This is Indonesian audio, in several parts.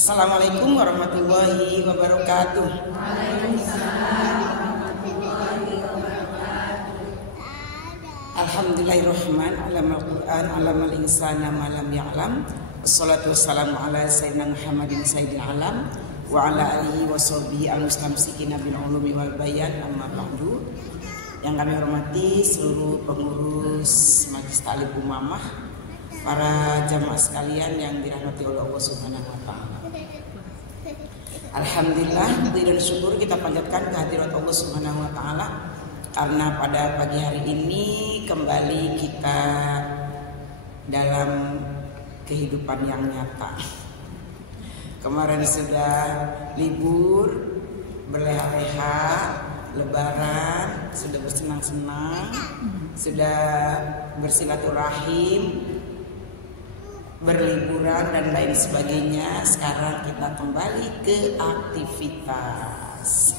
Assalamualaikum warahmatullahi wabarakatuh. Alhamdulillahirrahman alamal Qur'an alamal insana ma lam ya'lam. Wassalatu wassalamu ala sayyidina Muhammadin sayyidil alam wa ala alihi wa sahbihi al-mustamsikina bil ulumi wal bayan, amma ba'du. Yang kami hormati seluruh pengurus Majelis Ta'lim Umamah, para jamaah sekalian yang dirahmati oleh Allah Subhanahu wa taala. Alhamdulillah, puji dan syukur kita panjatkan kehadirat Allah Subhanahu wa taala karena pada pagi hari ini kembali kita dalam kehidupan yang nyata. Kemarin sudah libur, berleha-leha, lebaran, sudah bersenang-senang, sudah bersilaturahim, berliburan dan lain sebagainya. Sekarang kita kembali ke aktivitas.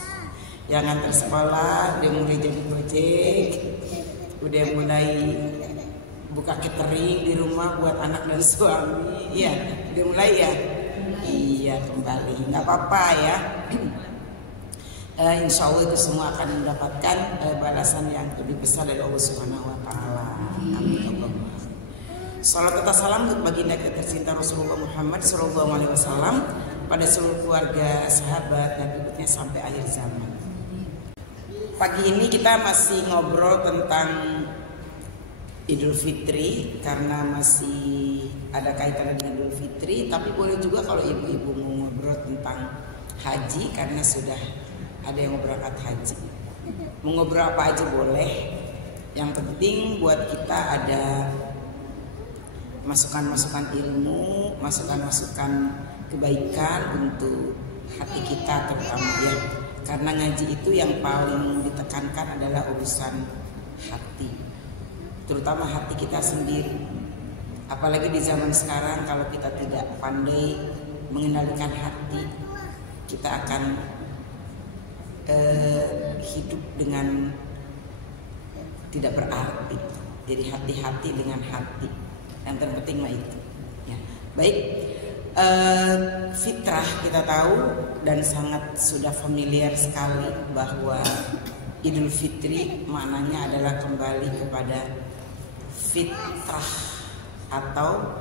Yang antar sekolah udah mulai jadi gojek, udah mulai buka catering di rumah buat anak dan suami. Iya, udah mulai ya. Iya, kembali. Nggak apa-apa ya. Insya Allah itu semua akan mendapatkan balasan yang lebih besar dari Allah Subhanahu wa taala. Amin. Salam serta salam untuk baginda kita tercinta Rasulullah Muhammad SAW pada seluruh keluarga, sahabat dan berikutnya sampai akhir zaman. Pagi ini kita masih ngobrol tentang Idul Fitri karena masih ada kaitan dengan Idul Fitri, tapi boleh juga kalau ibu-ibu mau ngobrol tentang haji karena sudah ada yang mau berangkat haji. Mau ngobrol apa aja boleh. Yang penting buat kita ada masukan-masukan ilmu, masukan-masukan kebaikan untuk hati kita terutama ya. Karena ngaji itu yang paling ditekankan adalah urusan hati, terutama hati kita sendiri. Apalagi di zaman sekarang kalau kita tidak pandai mengendalikan hati, kita akan hidup dengan tidak berarti. Jadi hati-hati dengan hati. Yang terpenting mah itu ya. Baik, fitrah kita tahu dan sangat sudah familiar sekali bahwa Idul Fitri maknanya adalah kembali kepada fitrah atau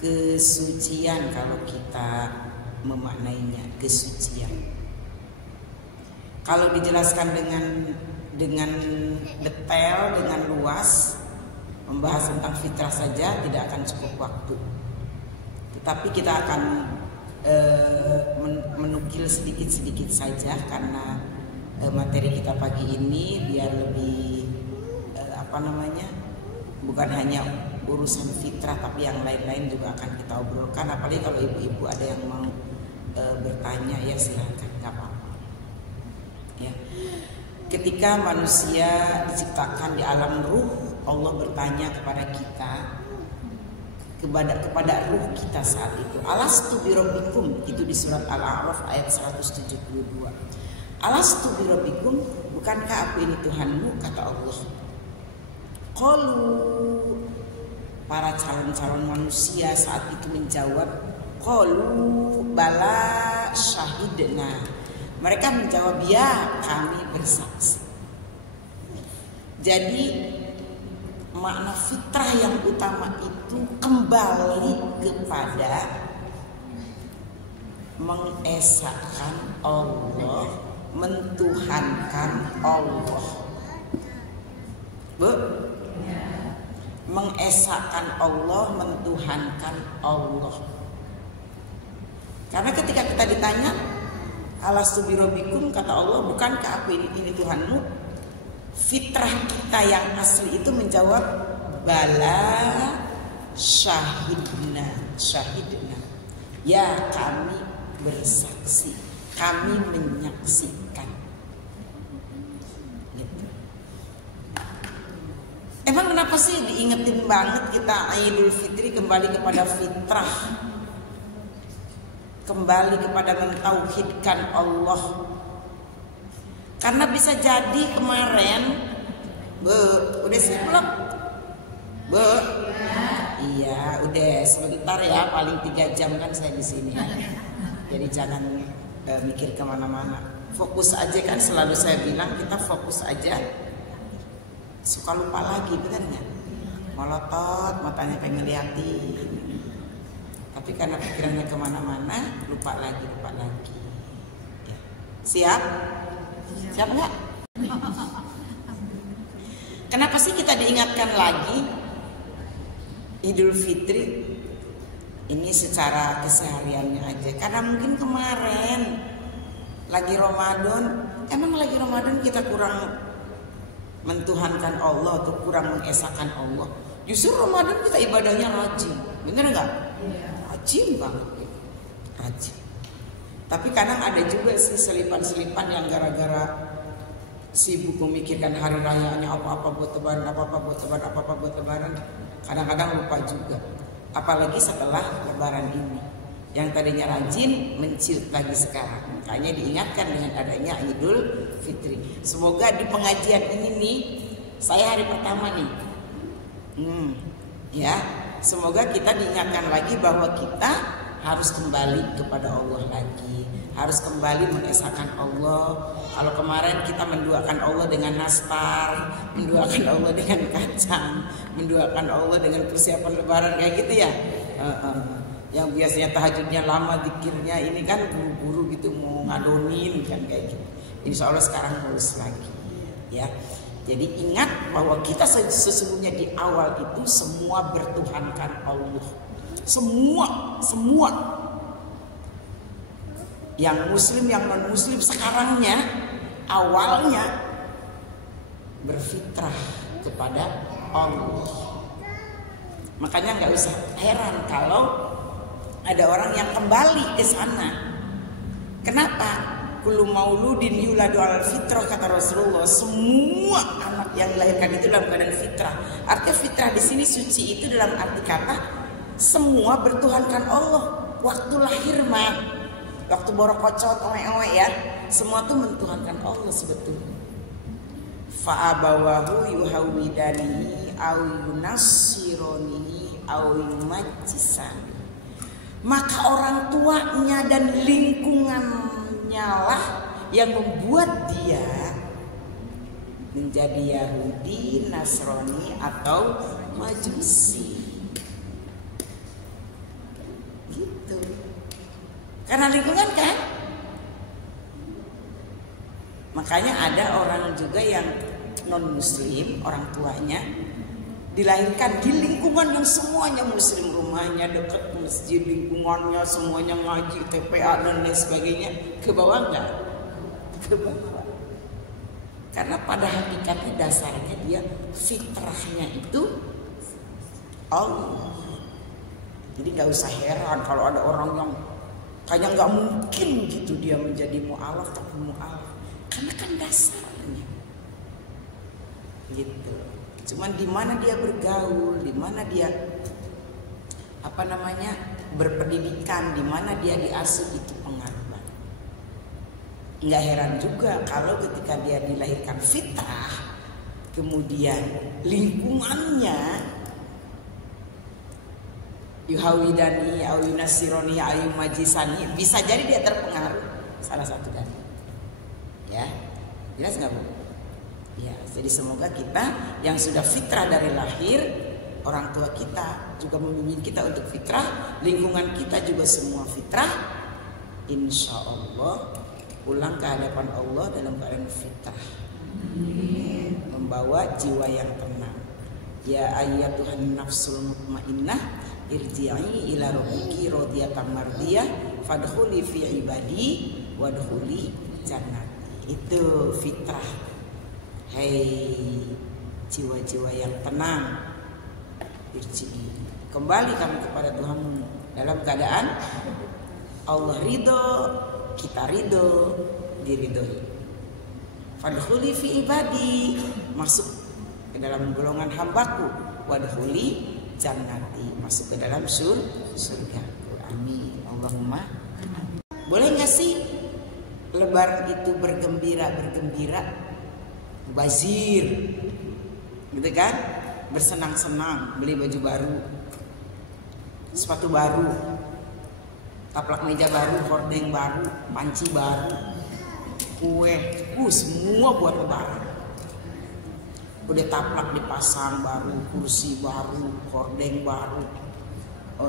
kesucian kalau kita memaknainya, kesucian. Kalau dijelaskan dengan detail, dengan luas, membahas tentang fitrah saja tidak akan cukup waktu. Tetapi kita akan menukil sedikit-sedikit saja karena materi kita pagi ini biar lebih bukan hanya urusan fitrah tapi yang lain-lain juga akan kita obrolkan. Apalagi kalau ibu-ibu ada yang mau bertanya ya silakan, nggak apa-apa. Ya. Ketika manusia diciptakan di alam ruh, Allah bertanya kepada kita, kepada ruh kita saat itu, alastu birabbikum, itu di surat Al-A'raf ayat 172. Alastu birabbikum, bukankah aku ini Tuhanmu, kata Allah. Qalu, para calon-calon manusia saat itu menjawab, qalu bala syahidna. Mereka menjawab, ya kami bersaksi. Jadi makna fitrah yang utama itu kembali kepada mengesahkan Allah, mentuhankan Allah. Bu? Mengesahkan Allah, mentuhankan Allah. Karena ketika kita ditanya, alastu birabbikum, kata Allah, bukankah aku ini Tuhanmu? Fitrah kita yang asli itu menjawab bala syahidna, syahidna. Ya kami bersaksi, kami menyaksikan. Gitu. Emang kenapa sih diingetin banget kita Idul Fitri kembali kepada fitrah, kembali kepada mentauhidkan Allah? Karena bisa jadi kemarin, udah siap belum? Iya, udah sebentar ya, paling 3 jam kan saya di sini ya. Jadi jangan mikir kemana-mana. Fokus aja, kan selalu saya bilang kita fokus aja. Suka lupa lagi, benar nggak? Melotot, matanya pengen liatin. Tapi karena pikirannya kemana-mana, lupa lagi. Ya. Siap? Siap nggak? Kenapa sih kita diingatkan lagi Idul Fitri? Ini secara kesehariannya aja. Karena mungkin kemarin lagi Ramadan, emang lagi Ramadan kita kurang mentuhankan Allah atau kurang mengesahkan Allah. Justru Ramadan kita ibadahnya rajin, bener nggak? Rajin banget, rajin. Tapi kadang ada juga sih selipan-selipan yang gara-gara sibuk memikirkan hari rayanya, apa-apa buat lebaran, kadang-kadang lupa juga. Apalagi setelah lebaran ini, yang tadinya rajin menciut lagi sekarang. Makanya diingatkan dengan adanya Idul Fitri. Semoga di pengajian ini nih, saya hari pertama nih, ya, semoga kita diingatkan lagi bahwa kita harus kembali kepada Allah lagi, harus kembali mengesahkan Allah. Kalau kemarin kita menduakan Allah dengan nastar, menduakan Allah dengan kacang, menduakan Allah dengan persiapan lebaran kayak gitu ya. Yang biasanya tahajudnya lama, zikirnya ini kan buru-buru gitu mau ngadonin kan kayak gitu. Insya Allah sekarang mulus lagi ya. Jadi ingat bahwa kita sesungguhnya di awal itu semua bertuhankan Allah. Semua yang muslim, yang non muslim sekarangnya awalnya berfitrah kepada Allah. Makanya nggak usah heran kalau ada orang yang kembali ke sana. Kenapa? Kullu mauludin yuladu alal fitrah, kata Rasulullah. Semua anak yang dilahirkan itu dalam keadaan fitrah. Artinya fitrah di sini suci itu dalam arti kata semua bertuhankan Allah. Waktu lahir mah, waktu borokocot, owe-owe ya, semua tuh mentuhankan Allah sebetulnya. Fa'abawahu yuhawidani au yunassironi au yumajjisani. Maka orang tuanya dan lingkungannya lah yang membuat dia menjadi Yahudi, Nasrani atau Majusi. Gitu. Karena lingkungan kan. Makanya ada orang juga yang non muslim, orang tuanya dilahirkan di lingkungan yang semuanya muslim, rumahnya dekat masjid, lingkungannya semuanya ngaji, TPA dan lain sebagainya. Ke bawah enggak? Ke bawah. Karena pada hakikatnya dasarnya dia fitrahnya itu Allah. Jadi nggak usah heran kalau ada orang yang kayaknya nggak mungkin gitu dia menjadi mu'alaf tapi mu'alaf. Karena kan dasarnya gitu. Cuman di mana dia bergaul, di mana dia berpendidikan, di mana dia diasuh itu pengaruh. Nggak heran juga kalau ketika dia dilahirkan fitrah, kemudian lingkungannya yuhawidani, au yunasironi, au majisani, bisa jadi dia terpengaruh salah satu dari. Ya, jelas nggak Bu? Ya, jadi semoga kita yang sudah fitrah dari lahir, orang tua kita juga membimbing kita untuk fitrah, lingkungan kita juga semua fitrah. Insya Allah pulang ke hadapan Allah dalam keadaan fitrah, membawa jiwa yang tenang. Ya ayyatuhan nafsul mutmainnah, irji'i ila rabbiki radiyatan mardiyah, fadkhuli fi ibadi wadkhuli jannati. Itu fitrah. Hei jiwa-jiwa yang tenang, irji'i, kembali kami kepada Tuhanmu dalam keadaan Allah ridho, kita ridho, diridhoi. Fadkhuli fi ibadi, masuk ke dalam golongan hambaku. Wadkhuli jannati, masuk ke dalam surga. Amin. Allahumma amin. Boleh nggak sih Lebaran itu bergembira, bazir, gitu kan? Bersenang-senang, beli baju baru. sepatu baru, taplak meja baru, hordeng baru, panci baru, kue, semua buat lebaran. Udah taplak dipasang baru, kursi baru, hordeng baru,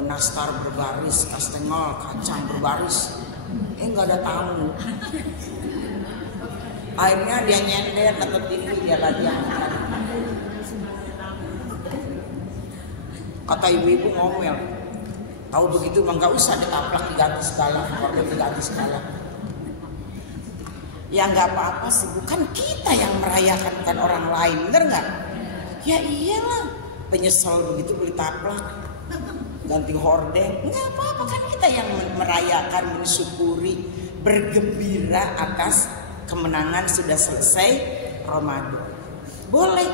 nastar berbaris, kastengel, kacang berbaris. Nggak ada tamu. Akhirnya dia nyender nonton TV, dia lagi makan. Kata ibu-ibu ngomel, tahu begitu mah nggak usah ditaplak diganti segala, hordeng diganti segala. Ya nggak apa-apa sih, bukan kita yang merayakan, bukan orang lain, bener nggak? Ya iyalah, penyesal begitu beli taplak, ganti hordeng, nggak apa-apa kan kita yang merayakan, mensyukuri, bergembira atas kemenangan sudah selesai Ramadan. Boleh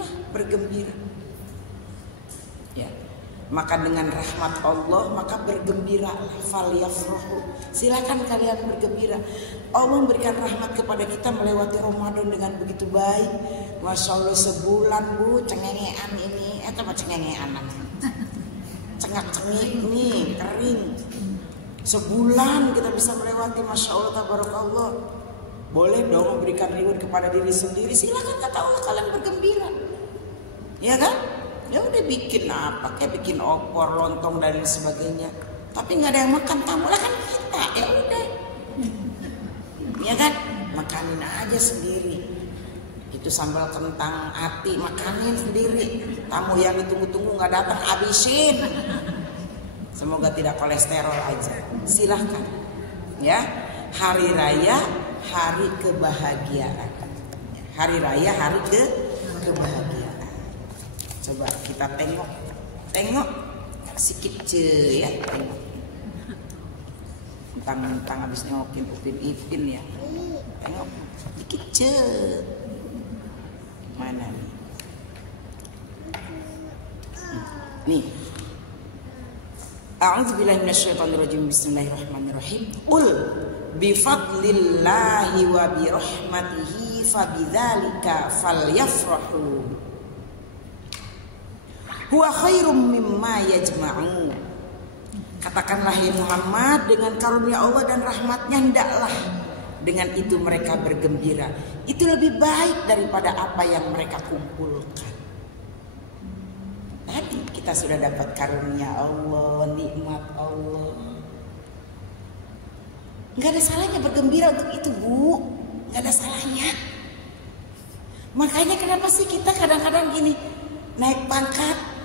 lah bergembira. Ya. Maka dengan rahmat Allah maka bergembiralah, falyafrahu. Silakan kalian bergembira. Allah memberikan rahmat kepada kita melewati Ramadan dengan begitu baik. Masya Allah, sebulan bu cengengean ini, apa cengengean? Cengak-cengik nih, kering. Sebulan kita bisa melewati, Masya Allah, tabarakallah. Boleh dong memberikan reward kepada diri sendiri. Silakan, kata Allah, kalian bergembira. Ya kan? Ya udah bikin apa, kayak bikin opor, lontong dan lain sebagainya. Tapi nggak ada yang makan, tamu lah kan kita. Ya udah, ya kan, makanin aja sendiri. Itu sambal kentang ati, makanin sendiri. Tamu yang ditunggu-tunggu nggak datang, habisin. Semoga tidak kolesterol aja. Silahkan. Ya, hari raya, hari kebahagiaan. Hari raya, hari kebahagiaan. Coba kita tengok sikit ya, tengok. Mentang-mentang habis nengokin Upin Ipin ya. Tengok dikit mana nih? Nih. A'udzubillahi minasyaitonirrajim. Bismillahirrahmanirrahim. Qul bifadlillahi wa birahmatihi fabidzalika falyafrahu. Huwa khairum mimma yajma'un. Katakanlah ya Muhammad, dengan karunia Allah dan rahmatnya hendaklah dengan itu mereka bergembira. Itu lebih baik daripada apa yang mereka kumpulkan. Tadi kita sudah dapat karunia Allah, nikmat Allah. Gak ada salahnya bergembira untuk itu, Bu. Gak ada salahnya. Makanya kenapa sih kita kadang-kadang gini, naik pangkat,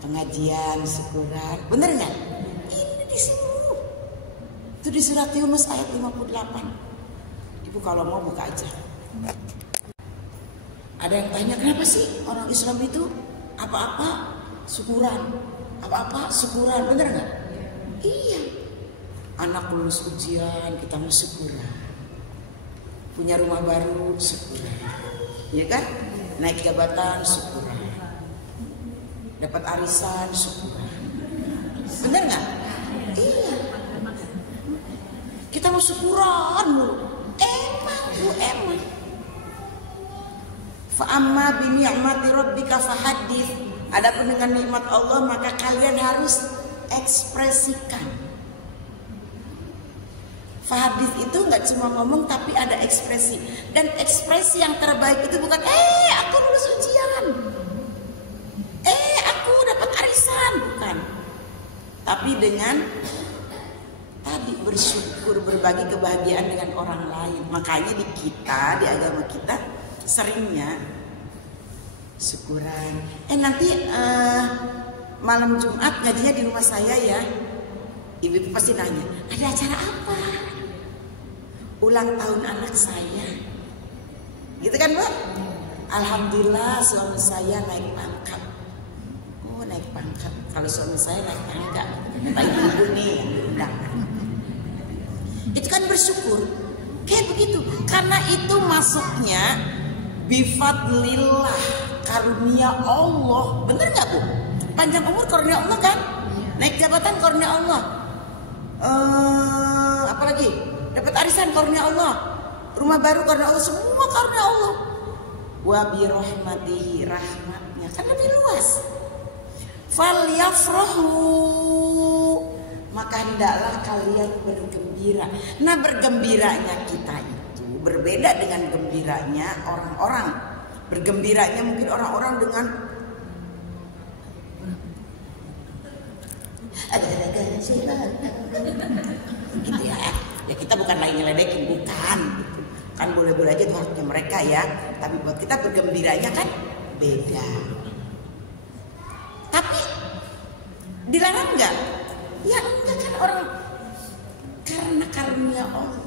pengajian, syukuran, bener nggak? Ini di sini. Itu di surat Yunus ayat 58. Ibu kalau mau buka aja. Ada yang tanya, kenapa sih orang Islam itu apa-apa syukuran, apa-apa syukuran, bener nggak? Iya. Anak lulus ujian, kita mau syukuran. Punya rumah baru, syukuran. Ya kan? Naik jabatan, syukuran. Dapat arisan, syukuran. Bener nggak? Iya. Kita mau syukuran mulu. Emang. Fa'amma bi ni'mati rabbika fahaddits. Adapun dengan nikmat Allah maka kalian harus ekspresikan. Fahaddits itu nggak cuma ngomong tapi ada ekspresi. Dan ekspresi yang terbaik itu bukan aku lulus ujian, aku dapat arisan, bukan. Tapi dengan tadi bersyukur, berbagi kebahagiaan dengan orang lain. Makanya di kita, di agama kita seringnya syukuran. Nanti malam Jumat ngajinya di rumah saya ya. Ibu pasti nanya, ada acara apa? Ulang tahun anak saya. Gitu kan, Bu? Alhamdulillah suami saya naik pangkat. Oh, naik pangkat. Kalau suami saya naik tangga. Tapi ibu nih yang diundang. Itu kan bersyukur. Kayak begitu. Karena itu masuknya bifadlillah, karunia Allah. Bener gak, Bu? Panjang umur karunia Allah kan? Naik jabatan karunia Allah. Apalagi? Dapat arisan karunia Allah. Rumah baru karunia Allah. Semua karunia Allah. Wa bi rahmatihi, rahmatnya kan lebih luas. Falyafrahu, maka hendaklah kalian bergembira. Nah, bergembiranya kita itu berbeda dengan gembiranya orang-orang. Bergembiranya mungkin orang-orang dengan gitu ya. Ya kita bukan lagi ngeledekin, bukan gitu. Kan boleh-boleh aja itu haknya mereka ya. Tapi buat kita bergembiranya kan beda. Tapi dilarang enggak? Ya enggak, kan orang karena karunia Allah.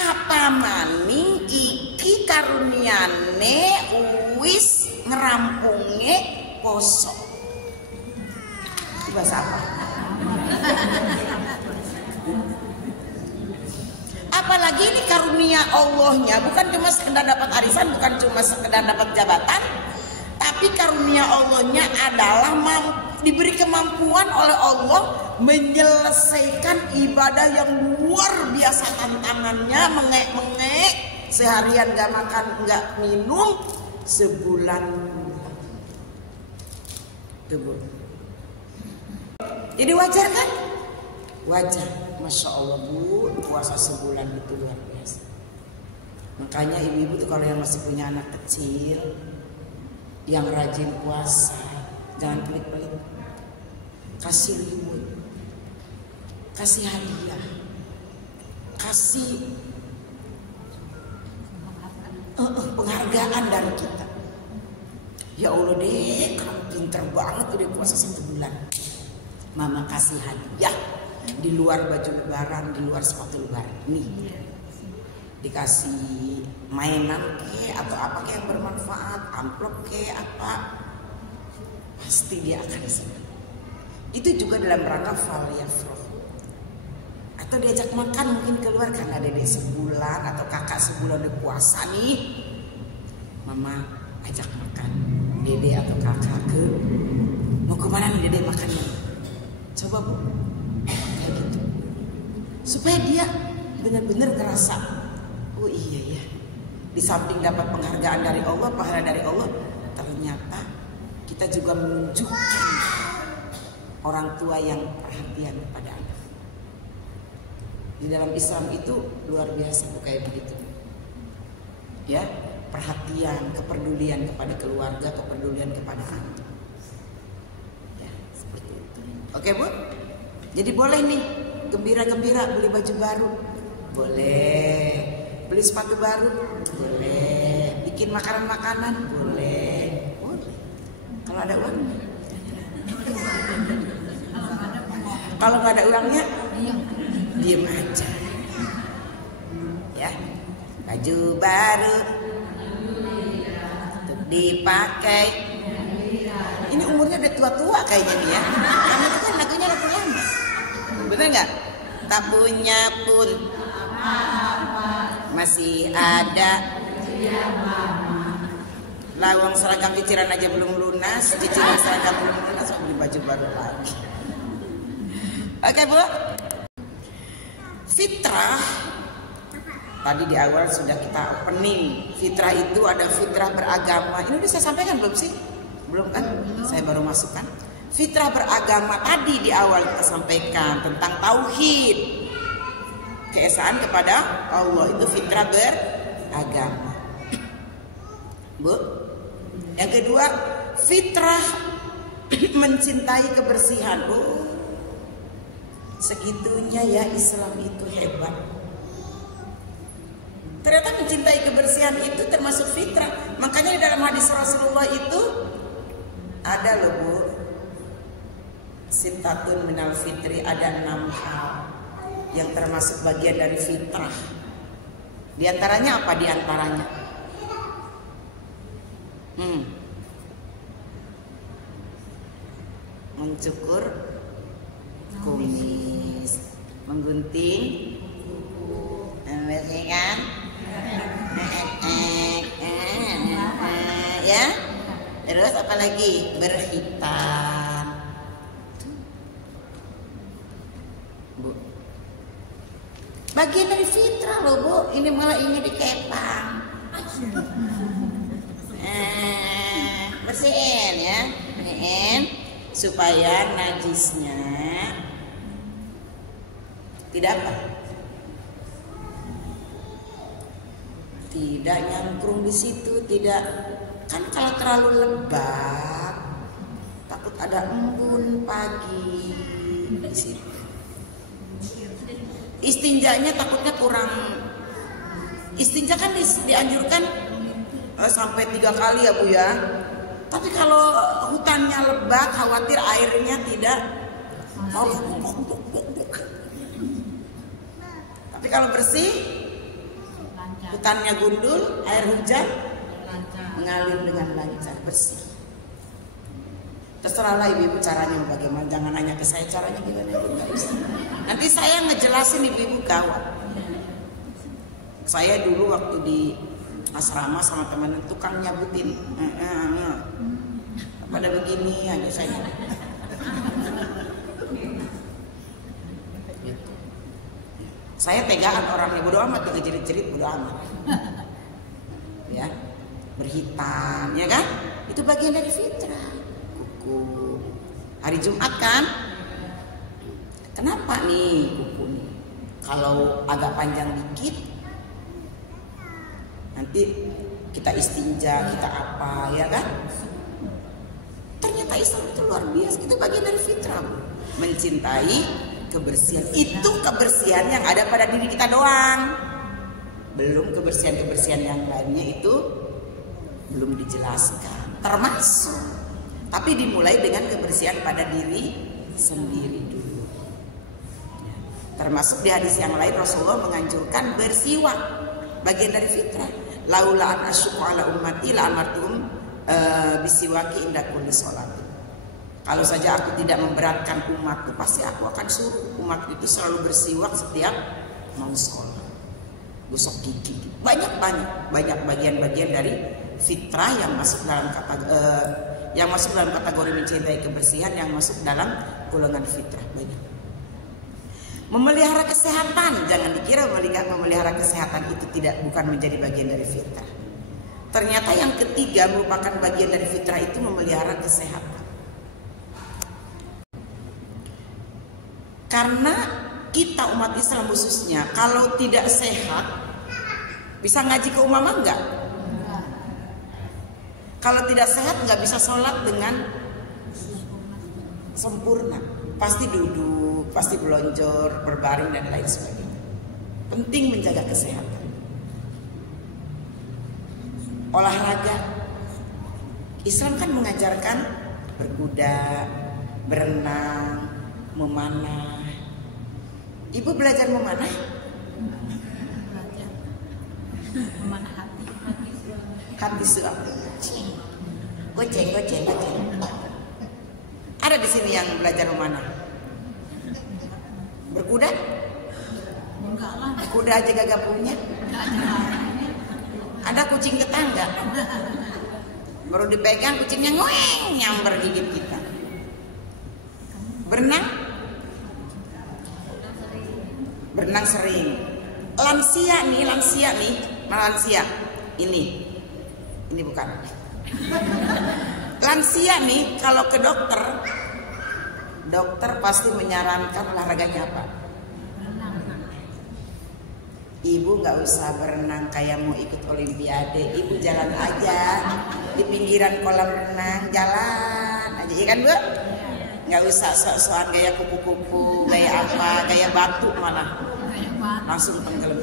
Apa maning iki karuniane wis ngerampunge poso. Bahasa apa? Apalagi ini karunia Allahnya bukan cuma sekedar dapat arisan, bukan cuma sekedar dapat jabatan, tapi karunia Allahnya adalah diberi kemampuan oleh Allah menyelesaikan ibadah yang luar biasa tantangannya, mengek-mengek seharian gak makan gak minum sebulan. Tuh. Jadi wajar kan? Wajar. Masya Allah Bu, puasa sebulan itu luar biasa. Makanya ibu-ibu tuh kalau yang masih punya anak kecil yang rajin puasa, jangan pelit-pelit. Kasih limut, kasih hadiah, kasih penghargaan dari kita. Ya Allah deh, kamu pinter banget udah puasa 1 bulan. Mama kasih hadiah di luar baju lebaran, di luar sepatu lebaran. Nih, dikasih mainan ke atau apa ke yang bermanfaat, amplop ke apa, pasti dia akan senang. Itu juga dalam rangka falyafrah. Atau diajak makan mungkin keluar karena dedek sebulan atau kakak sebulan udah puasa nih, mama ajak makan dedek atau kakak ke mau kemana nih dedek makannya, coba Bu, kayak gitu supaya dia benar-benar ngerasa oh iya ya, di samping dapat penghargaan dari Allah, pahala dari Allah, ternyata kita juga menunjukkan orang tua yang perhatian kepada anak. Di dalam Islam itu luar biasa kayak begitu. Ya, perhatian, kepedulian kepada keluarga, kepedulian kepada anak. Ya, seperti itu. Oke, Bu? Jadi boleh nih gembira-gembira beli baju baru. Boleh. Beli sepatu baru. Boleh. Bikin makanan-makanan. Boleh. Boleh. Kalau ada uangnya. Kalau nggak ada uangnya, diem aja. Ya, baju baru untuk dipakai. Ini umurnya udah tua-tua kayaknya nih ya. Karena itu kan lagunya lagu lama. Bener nggak? Tak punya pun masih ada. Lawang seragam cicilan aja belum lunas, cicilan seragam belum lunas, beli baju baru lagi. Oke Bu, fitrah tadi di awal sudah kita opening. Fitrah itu ada fitrah beragama. Ini udah saya sampaikan belum sih? Belum kan? Saya baru masukkan. Fitrah beragama tadi di awal kita sampaikan tentang tauhid, keesaan kepada Allah, itu fitrah beragama. Bu, yang kedua fitrah mencintai kebersihan. Oh, segitunya ya Islam itu hebat. Ternyata mencintai kebersihan itu termasuk fitrah. Makanya di dalam hadis Rasulullah itu ada loh Bu, sittatun minal fitri, ada 6 hal yang termasuk bagian dari fitrah. Di antaranya apa? Di antaranya mencukur kumis, menggunting, membersihkan, ya. Terus apa lagi? Berhitan. Bu, bagian dari fitrah loh Bu. Ini malah ingin dikepang. Bersihin ya, bersihin supaya najisnya tidak apa? Tidak nyangkrung di situ, tidak. Kan kalau terlalu lembab takut ada embun pagi di situ. Istinjanya takutnya kurang. Istinja kan dianjurkan sampai 3 kali ya Bu ya. Tapi kalau hutannya lebat, khawatir airnya tidak mau. Tapi kalau bersih, hutannya gundul, air hujan mengalir dengan lancar, bersih. Terserahlah ibu-ibu caranya bagaimana. Jangan nanya ke saya caranya gimana, ibu nggak bisa. Nanti saya ngejelasin ibu-ibu gawat. Saya dulu waktu di asrama sama teman tukang nyabutin, pada begini aja saya. Saya tegaan orangnya, bodo amat, tuh jerit-jerit bodo amat. Ya, berhitam, ya kan? Itu bagian dari fitrah. Kuku. Hari Jumat kan? Kenapa nih kuku nih? Kalau agak panjang dikit, nanti kita istinja, kita apa, ya kan? Ternyata Islam itu luar biasa. Itu bagian dari fitrah. Mencintai kebersihan. Itu kebersihan yang ada pada diri kita doang. Belum kebersihan-kebersihan yang lainnya itu belum dijelaskan. Termasuk. Tapi dimulai dengan kebersihan pada diri sendiri dulu. Termasuk di hadis yang lain Rasulullah menganjurkan bersiwak. Bagian dari fitrah. Laula an asyqa ala ummati la amartum bisiwaki inda kulli sholat. Kalau saja aku tidak memberatkan umatku, pasti aku akan suruh umat itu selalu bersiwak setiap mau sholat. Gosok gigi. Banyak bagian-bagian dari fitrah yang masuk dalam kategori mencintai kebersihan, yang masuk dalam golongan fitrah. Banyak. Memelihara kesehatan, jangan dikira memelihara kesehatan itu bukan menjadi bagian dari fitrah. Ternyata yang ketiga merupakan bagian dari fitrah, itu memelihara kesehatan. Karena kita umat Islam khususnya, kalau tidak sehat, bisa ngaji ke umamah enggak? Kalau tidak sehat nggak bisa sholat dengan sempurna. Pasti duduk, pasti belonjor, berbaring dan lain sebagainya. Penting menjaga kesehatan. Olahraga. Islam kan mengajarkan berkuda, berenang, memanah. Ibu belajar memanah? Memanah hati. Hati suap. Goceng. Ada di sini yang belajar memanah? Berkuda? Enggak lah. Kuda aja gak punya. Ada kucing tetangga. Baru dipegang kucingnya ngoeng, nyamber gigit kita. Berenang? Berenang sering. Lansia nih. Mana lansia? Ini bukan. Lansia nih kalau ke dokter pasti menyarankan olahraganya apa? Ibu nggak usah berenang kayak mau ikut olimpiade, ibu jalan aja di pinggiran kolam renang, jalan aja, ya kan Bu? Nggak usah sok-sokan gaya kupu-kupu, gaya apa, gaya batu malah langsung tenggelam.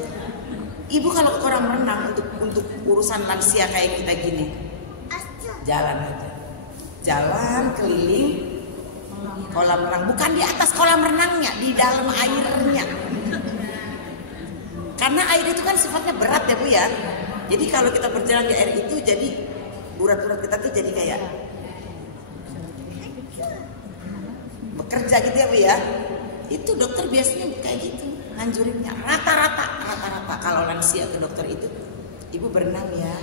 Ibu kalau ke kolam renang untuk urusan lansia kayak kita gini, jalan aja, jalan keliling kolam renang, bukan di atas kolam renangnya, di dalam airnya. Karena air itu kan sifatnya berat ya Bu ya. Jadi kalau kita berjalan di air itu, jadi urat-urat kita tuh jadi kayak bekerja gitu ya Bu ya. Itu dokter biasanya kayak gitu nganjurinnya. Rata-rata kalau lansia ke dokter itu, ibu berenang ya.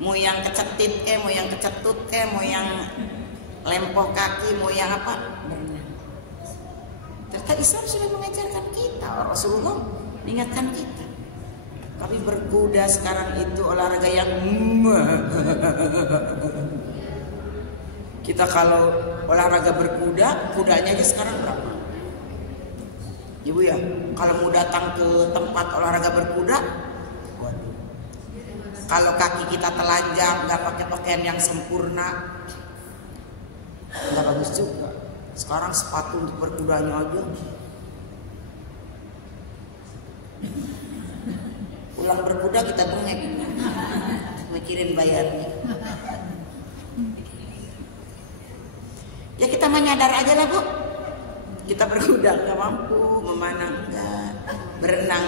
Mau yang kecetit mau yang kecetut mau yang lempoh kaki, mau yang apa, berenang. Ternyata Islam sudah mengajarkan kita, Rasulullah ingatkan kita. Tapi berkuda sekarang itu olahraga yang Kita kalau olahraga berkuda, kudanya aja sekarang berapa? Ibu ya, kalau mau datang ke tempat olahraga berkuda, waduh. Kalau kaki kita telanjang, nggak pakai pakaian yang sempurna, nggak bagus juga. Sekarang sepatu untuk berkudanya aja. Pulang berkuda kita bengek, mikirin bayarnya. Ya kita menyadar aja lah Bu, kita berkuda nggak mampu, memanah enggak, berenang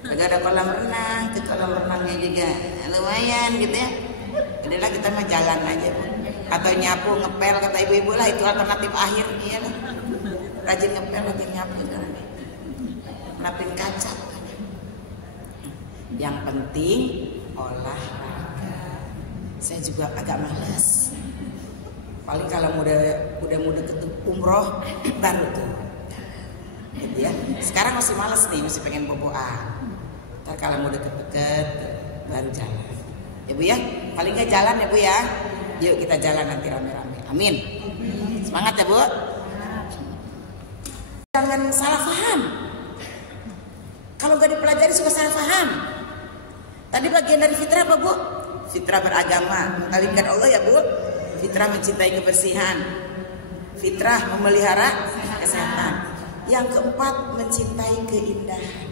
kagak ada kolam renang, ke kolam renangnya juga lumayan gitu ya. Jadilah kita mah jalan aja Bu, atau nyapu ngepel kata ibu-ibu lah, itu alternatif akhir dia lah. Rajin ngepel, rajin nyapu sekarang, lapin kaca. Yang penting olahraga. Saya juga agak malas. Paling kalau udah deket umroh baru tuh, gitu ya. Sekarang masih malas nih, masih pengen boboan. Ntar kalau mau deket-deket baru jalan. Ya Bu ya, paling nggak jalan ya Bu ya. Yuk kita jalan nanti rame-rame. Amin. Semangat ya Bu. Jangan salah paham. Kalau nggak dipelajari suka salah paham. Tadi bagian dari fitrah apa Bu? Fitrah beragama, mengkawinkan Allah ya Bu. Fitrah mencintai kebersihan. Fitrah memelihara kesehatan. Yang keempat mencintai keindahan.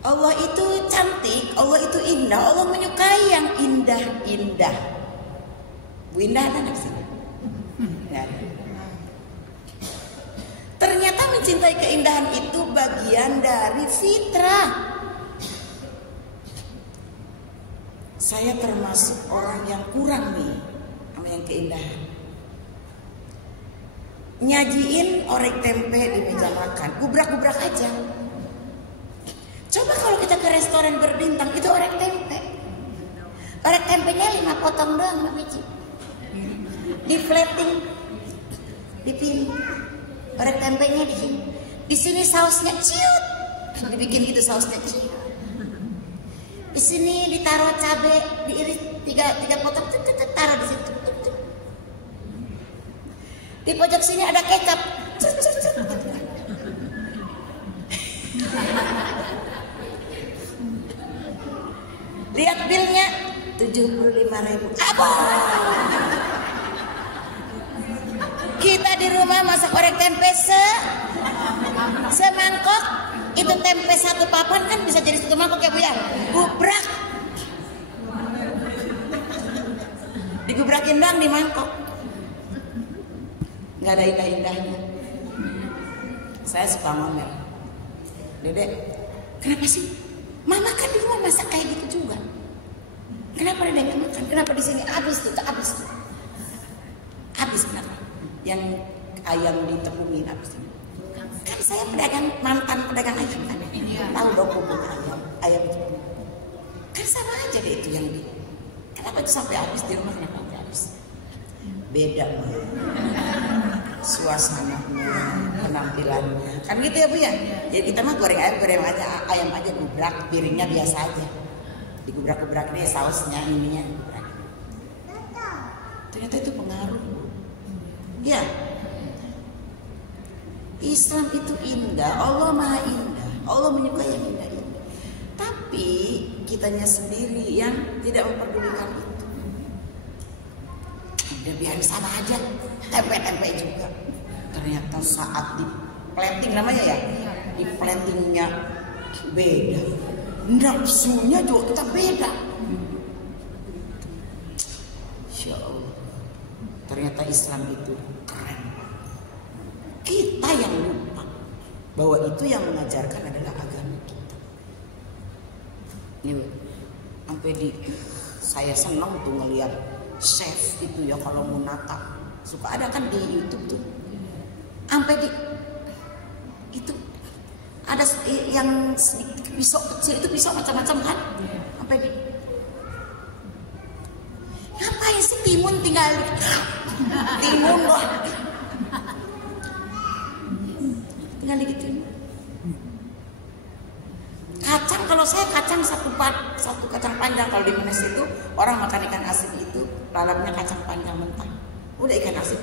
Allah itu cantik, Allah itu indah, Allah menyukai yang indah-indah. Bu Indah ada di sini? Ya. Ternyata mencintai keindahan itu bagian dari fitrah. Saya termasuk orang yang kurang nih sama yang keindahan. Nyajiin orek tempe di meja makan, gubrak-gubrak aja. Coba kalau kita ke restoran berbintang, itu orek tempe. Orek tempenya 5 potong doang, 5 biji. Di plating, dipilih. Orek tempenya di sini. Di sini sausnya ciut. Dibikin gitu sausnya ciut. Di sini ditaruh cabai, diiris 3 potong, taruh di situ. Di pojok sini ada kecap. Lihat bilnya 75.000. Apa? Kita di rumah masak orek tempe semangkok. Itu tempe 1 papan kan bisa jadi 1 mangkok ya Bu ya. Gubrak. Digubrakin doang di mangkok. Nggak ada indah-indahnya. Saya suka ngomel. Dedek, kenapa sih? Mama kan di rumah masak kayak gitu juga. Kenapa Dedek nggak makan? Kenapa di sini habis tuh? Habis kenapa? Yang ayam ditepungin habis ini. Kan saya mantan pedagang ayam kan. Tahu dong bubuk ayam itu. Kan sama aja deh itu yang di. Kenapa itu sampai habis di rumah? Kenapa sampai habis? Beda mah. Suasananya, penampilannya, kan gitu ya Bu ya. Jadi kita mah goreng ayam aja gubrak, piringnya biasa aja. Digubrak-gubrak deh sausnya, ininya gubrak. Ternyata itu pengaruh. Ya. Islam itu indah, Allah maha indah, Allah menyukai yang indah-indah. Tapi kitanya sendiri yang tidak memperdulikan itu. Udah biarin sama aja, tempe-tempe juga. Ternyata saat di plating namanya ya, di platingnya beda, nafsunya juga kita beda. Insya Allah. Ternyata Islam itu keren. Kita yang lupa bahwa itu yang mengajarkan adalah agama kita. Nih, sampai saya senang tuh ngelihat chef itu ya kalau mau nata, suka ada kan di YouTube tuh. Sampai itu ada yang pisau kecil itu pisau macam-macam kan. Sampai ngapain sih timun tinggal timun loh. Tinggal digituin. Kacang kalau saya kacang satu kacang panjang. Kalau di Indonesia itu orang makan ikan asin itu lalapnya kacang panjang mentah. Udah ikan asin.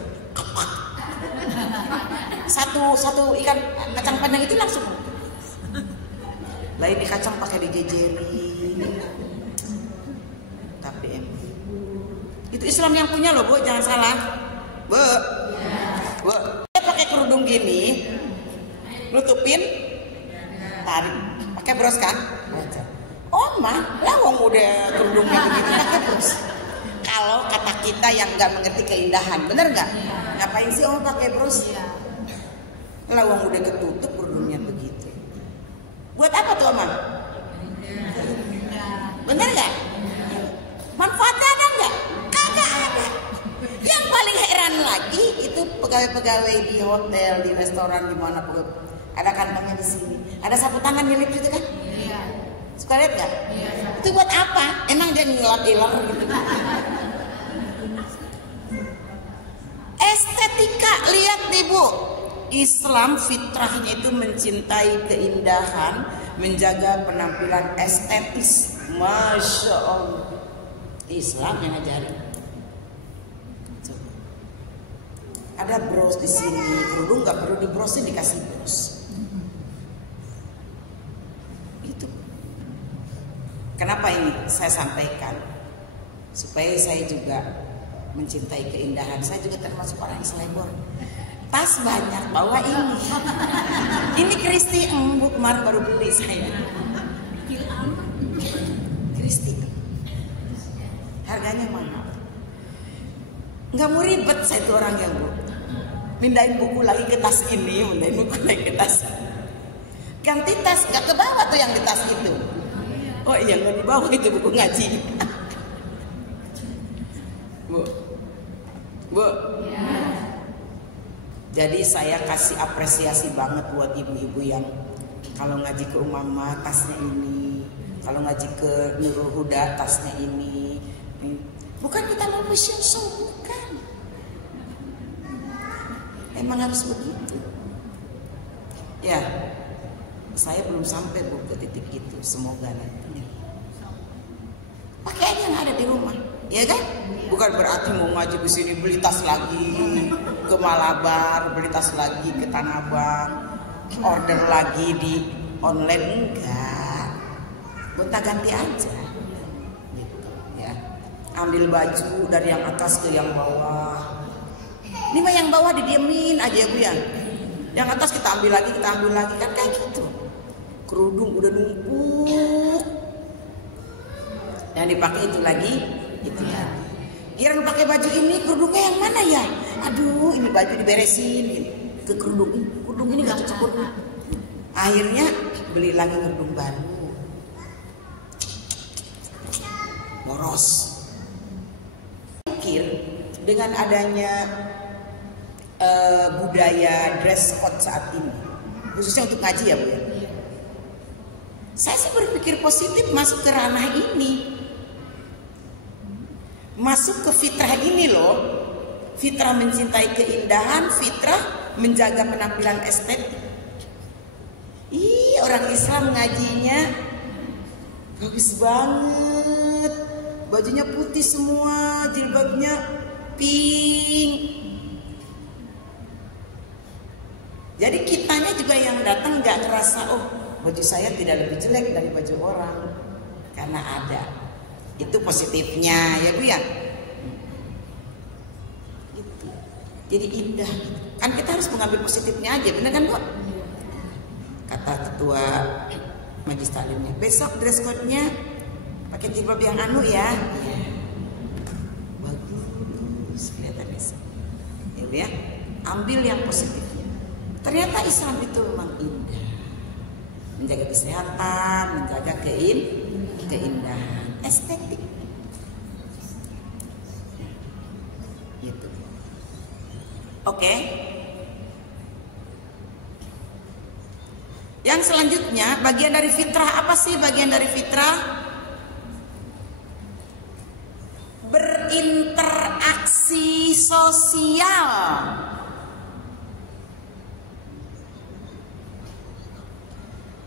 Satu ikan kacang panjang itu langsung. Lain di kacang pakai dijejeli. Tapi itu Islam yang punya loh, Bu, jangan salah. Bu. Bu. Dia pakai kerudung gini. Nutupin tarik. Pakai bros kan? Oh mah, lawang udah kerudungnya begitu pakai bros. Kalau kata kita yang nggak mengerti keindahan, bener nggak? Ngapain sih Oma pakai bros? Lawang udah ketutup kerudungnya begitu. Buat apa tuh Oma? Bener nggak? Manfaatnya ada nggak? Kagak ada. Yang paling heran lagi itu pegawai-pegawai di hotel, di restoran, di mana pun ada kantongnya di sini. Ada sapu tangan milik itu kan? Iya. Suka lihat nggak? Iya. Itu buat apa? Emang dia ngelap-ngelap gitu? Estetika, lihat nih Bu. Islam fitrahnya itu mencintai keindahan, menjaga penampilan estetis. Masya Allah. Islam yang ngajarin. Ada bros di sini, kerudung nggak perlu dibrosin, dikasih bros. Itu. Kenapa ini saya sampaikan? Supaya saya juga mencintai keindahan. Saya juga termasuk orang yang selebor. Tas banyak, bawa ini. Ini Kristi, Bu, kemarin baru beli saya. Kristi. Harganya mahal. Nggak mau ribet saya itu orang yang Bu. Pindahin buku lagi ke tas ini, pindahin buku lagi ke tas. Ganti tas, nggak ke bawah tuh yang di tas itu. Oh iya, nggak di bawah itu buku ngaji. Bu, Bu. Jadi saya kasih apresiasi banget buat ibu-ibu yang kalau ngaji ke Umama tasnya ini, kalau ngaji ke Nurul Huda tasnya ini. Bukan kita mau fashion show, bukan. Emang harus begitu. Ya, saya belum sampai Bu ke titik itu. Semoga nanti. Pakai aja yang ada di rumah, ya kan? Bukan berarti mau ngaji ke sini beli tas lagi ke Malabar, beli tas lagi ke Tanah Abang, order lagi di online, enggak. Gonta-ganti aja. Gitu, ya. Ambil baju dari yang atas ke yang bawah. Ini mah yang bawah didiemin aja ya Bu ya. Yang atas kita ambil lagi kan kayak gitu. Kerudung udah numpuk. Yang dipakai itu lagi, itu lagi. Kira pakai baju ini, kerudungnya yang mana ya? Aduh, ini baju diberesin ke kerudung ini nggak cocok. Akhirnya beli lagi kerudung baru. Boros. Pikir dengan adanya budaya dress code saat ini, khususnya untuk ngaji ya Bu ya. Saya sih berpikir positif masuk ke ranah ini. Masuk ke fitrah ini loh. Fitrah mencintai keindahan, fitrah menjaga penampilan estetik. Ih, orang Islam ngajinya bagus banget. Bajunya putih semua, jilbabnya pink. Jadi kitanya juga yang datang nggak ngerasa, oh baju saya tidak lebih jelek dari baju orang. Karena ada. Itu positifnya ya Bu ya. Gitu. Jadi indah gitu. Kan kita harus mengambil positifnya aja, bener kan Bu? Kata ketua Majelis Taklimnya, besok dress code-nya pakai jilbab yang anu ya. Iya. Bagus kelihatan besok. Ya Bu ya. Ambil yang positifnya. Ternyata Islam itu memang indah. Menjaga kesehatan, menjaga keindahan. Estetik gitu. Oke. Yang selanjutnya, bagian dari fitrah apa sih bagian dari fitrah? Berinteraksi sosial.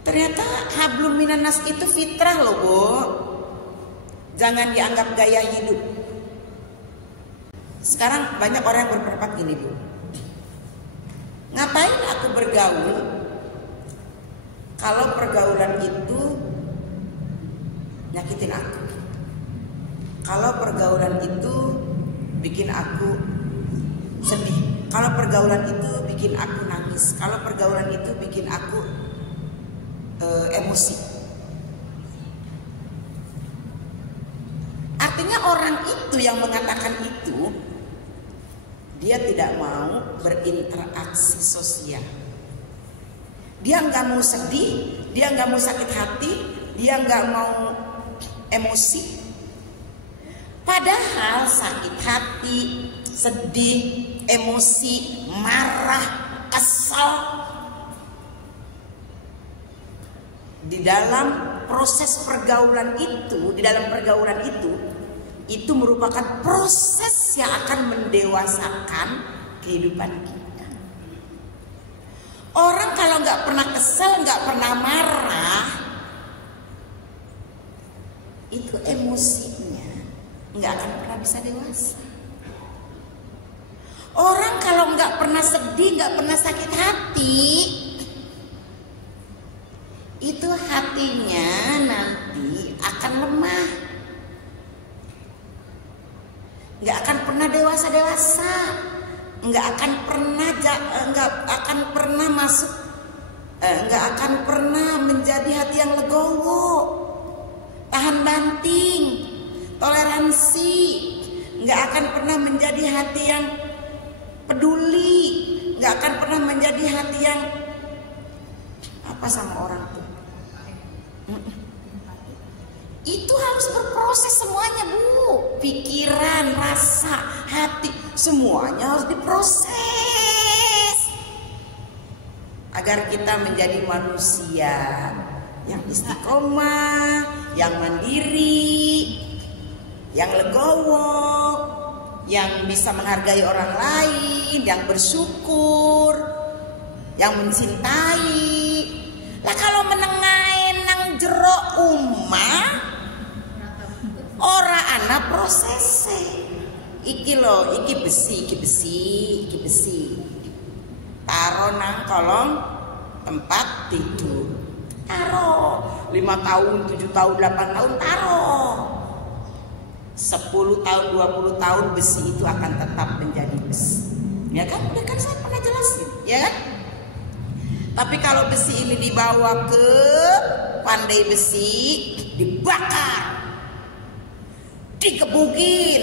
Ternyata hablum minan nas itu fitrah loh Bu. Jangan dianggap gaya hidup. Sekarang banyak orang yang berpendapat gini, Bu. Ngapain aku bergaul kalau pergaulan itu nyakitin aku? Kalau pergaulan itu bikin aku sedih, kalau pergaulan itu bikin aku nangis, kalau pergaulan itu bikin aku emosi. Artinya orang itu yang mengatakan itu, dia tidak mau berinteraksi sosial. Dia nggak mau sedih, dia nggak mau sakit hati, dia nggak mau emosi. Padahal sakit hati, sedih, emosi, marah, kesal, di dalam proses pergaulan itu, di dalam pergaulan itu merupakan proses yang akan mendewasakan kehidupan kita. Orang kalau nggak pernah kesel, nggak pernah marah, itu emosinya nggak akan pernah bisa dewasa. Orang kalau nggak pernah sedih, nggak pernah sakit hati, itu hatinya nanti akan lemah, nggak akan pernah dewasa, nggak akan pernah masuk, nggak akan pernah menjadi hati yang legowo, tahan banting, toleransi, nggak akan pernah menjadi hati yang peduli, nggak akan pernah menjadi hati yang apa sama orang tuh. Itu harus berproses semuanya, Bu. Pikiran, rasa, hati, semuanya harus diproses agar kita menjadi manusia yang istiqomah, yang mandiri, yang legowo, yang bisa menghargai orang lain, yang bersyukur, yang mencintai. Lah kalau menengahin nang jero umah, ora ana prosese. Iki lho, iki besi. Taro nang kolong tempat tidur. Taro 5 tahun, 7 tahun, 8 tahun taro. 10 tahun, 20 tahun besi itu akan tetap menjadi besi. Ya kan? Udah kan saya pernah jelasin, ya kan? Tapi kalau besi ini dibawa ke pandai besi, dibakar, digebukin,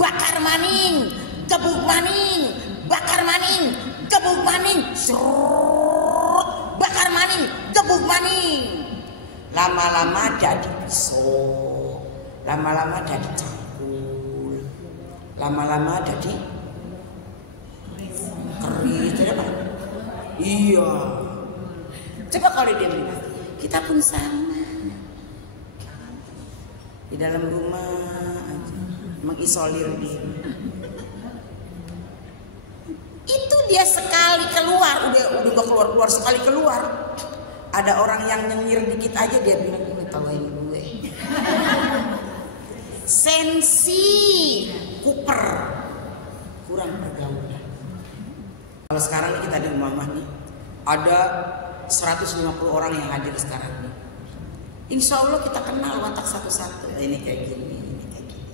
bakar maning, gebuk maning, bakar maning, gebuk maning, bakar maning, gebuk maning. Lama-lama jadi pisau, lama-lama jadi cangkul, lama-lama jadi keris, jadi apa? Iya. Coba kalau dia bilang, kita pun sama. Di dalam rumah aja, mengisolir diri. Itu dia sekali keluar, udah keluar sekali keluar. Ada orang yang nyengir dikit aja dia bilang, ini tawain gue. Sensi, kuper, kurang pergaulan. Kalau sekarang nih kita di rumah nih, ada 150 orang yang hadir sekarang nih. Insya Allah kita kenal watak satu-satu. Ini kayak gini, ini kayak gini.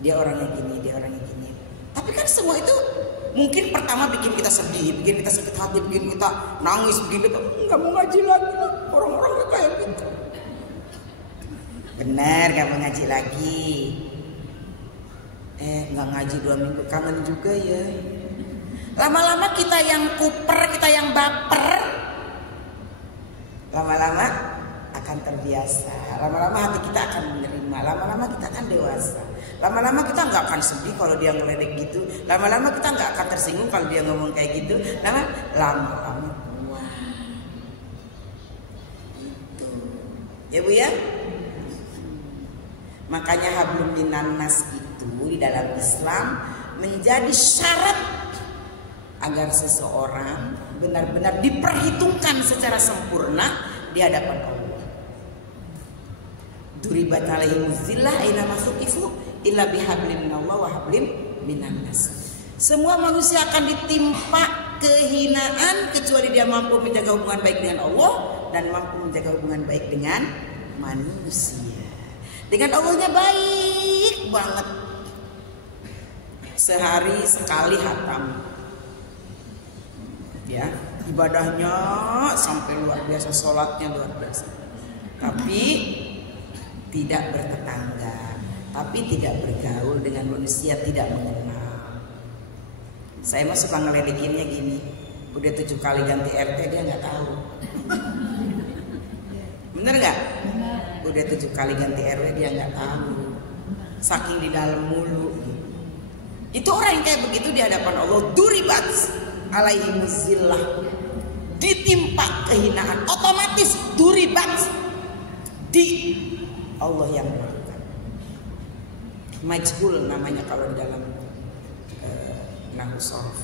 Dia orangnya gini, dia orangnya gini. Tapi kan semua itu mungkin pertama bikin kita sedih, bikin kita sakit hati, bikin kita nangis, bikin kita nggak mau ngaji lagi. Orang-orangnya kayak gitu. Benar, nggak mau ngaji lagi. Nggak ngaji 2 minggu, kangen juga ya. Lama-lama kita yang kuper, kita yang baper, lama-lama akan terbiasa. Lama-lama hati kita akan menerima. Lama-lama kita akan dewasa. Lama-lama kita nggak akan sedih kalau dia ngeledek gitu. Lama-lama kita nggak akan tersinggung kalau dia ngomong kayak gitu. Lama-lama kuat. Gitu. Ya Bu ya. Makanya hablum minan nas itu di dalam Islam menjadi syarat agar seseorang benar-benar diperhitungkan secara sempurna di hadapan Allah. Duribat alaihimuz zillah aina masuqifu illa bihablin minallah wa hablim minan nas. Semua manusia akan ditimpa kehinaan kecuali dia mampu menjaga hubungan baik dengan Allah dan mampu menjaga hubungan baik dengan manusia. Dengan Allahnya baik banget. Sehari sekali hatam. Ya, ibadahnya sampai luar biasa, sholatnya luar biasa. Tapi tidak bertetangga, tapi tidak bergaul dengan manusia, tidak mengenal. Saya mah suka ngeledekinnya gini, udah 7 kali ganti RT dia nggak tahu. Bener nggak? Udah 7 kali ganti RW dia nggak tahu, saking di dalam mulu. Itu orang yang kayak begitu di hadapan Allah, duribat alaihimuz zillah, ditimpa kehinaan, otomatis duribat di Allah yang melakukan. Majhul namanya kalau di dalam nahwu sharaf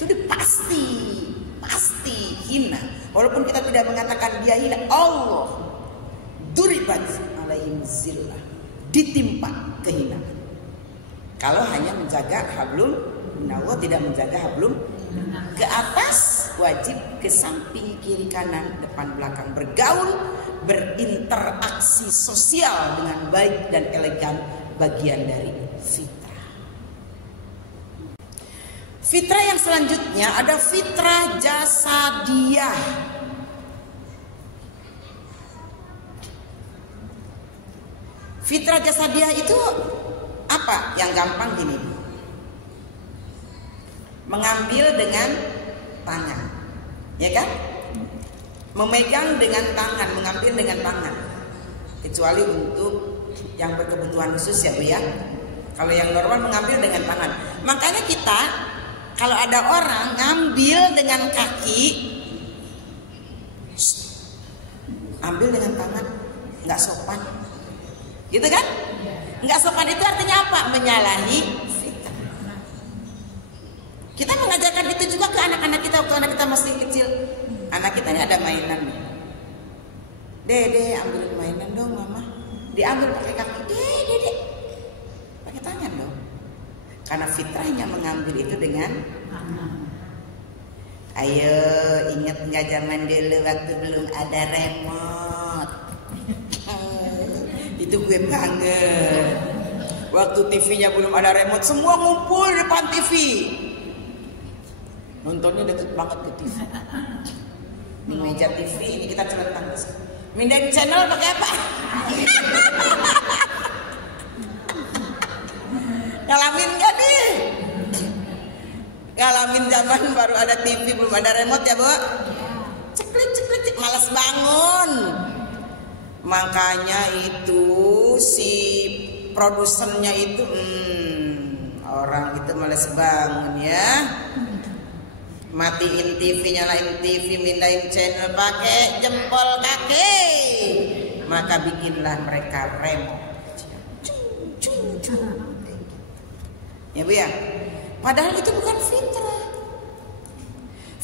itu pasti hina, walaupun kita tidak mengatakan dia hina. Allah duribat alaihimuz zillah, ditimpa kehinaan. Kalau hanya menjaga hablum minallah, tidak menjaga hablum ke atas, wajib ke samping, kiri kanan, depan belakang, bergaul, berinteraksi sosial dengan baik dan elegan, bagian dari fitrah. Fitrah yang selanjutnya ada fitrah jasadiyah. Fitrah jasadiyah itu apa? Yang gampang gini, mengambil dengan tangan, ya kan? Memegang dengan tangan, mengambil dengan tangan. Kecuali untuk yang berkebutuhan khusus ya Bu ya. Kalau yang normal mengambil dengan tangan. Makanya kita kalau ada orang ngambil dengan kaki, ambil dengan tangan, nggak sopan, gitu kan? Nggak sopan itu artinya apa? Menyalahi fitrah. Kita mengajarkan itu juga ke anak-anak kita waktu anak kita masih kecil. Anak kita ini ada mainan nih. Dede, ambilin mainan dong mama. Diambil pakai kaki. Dede, pakai tangan dong. Karena fitrahnya mengambil itu dengan tangan. Ayo, ingat nggak zaman dulu waktu belum ada remote? Itu gue banget. Waktu TV-nya belum ada remote, semua ngumpul di depan TV. Nontonnya deket banget ke TV. Di meja TV ini kita celentang. Mindahin channel pakai apa? Ngalamin gak nih? Ngalamin zaman baru ada TV belum ada remote ya Bu? Ceklik, malas bangun. Makanya itu si produsennya itu orang itu males bangun ya. Matiin TV, nyalain TV, mindahin channel pakai jempol kaki. Maka bikinlah mereka remote. Ya Bu ya. Padahal itu bukan fitrah.